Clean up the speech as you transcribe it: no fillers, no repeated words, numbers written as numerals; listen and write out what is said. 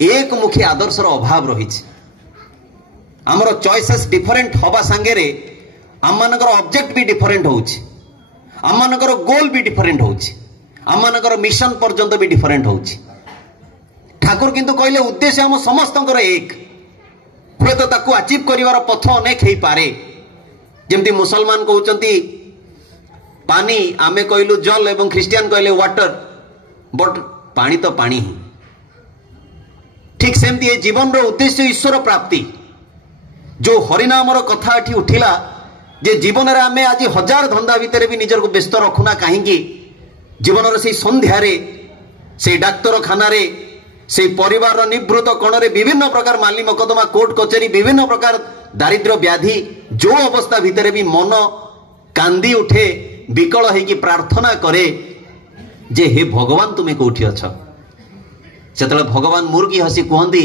एक मुखी आदर्शर अभाव रही। आमर चॉइसेस डिफरेंट हवा सांगे आम मानकर ऑब्जेक्ट भी डिफरेंट होउछि, आम मानकर गोल भी डिफरेंट होउछि, आम मानकर मिशन पर्यंत भी डिफरेंट होउछि। ठाकुर किंतु कहले उद्देश्य आम समस्तंकर एक, हुए तो ताकू अचीव करिवार पथ अनेक हेई पारे। जेमती मुसलमान कहउचंती पानी, आमे कहलु जल एवं ख्रिस्टियन कहले वाटर, बट पानी तो पानी ही। ठीक सेमती ए जीवन रो उद्देश्य ईश्वर प्राप्ति। जो हरिनाम कथा एठी उठिला जे जीवन रे आमे आज हजार धंदा भितर भी निजर को व्यस्त रखुना कहीं जीवन से संध्यार से डाक्तरखाना से परिवार निवृत्त कोण रे विभिन्न प्रकार माली मकदमा कोर्ट कचेरी विभिन्न प्रकार दारिद्र्य व्याधि जो अवस्था भितर भी मन कांदी उठे विकल होगी प्रार्थना करे जे हे भगवान तुम्हें कौटी अछ। से भगवान मुर्गी हसी कहती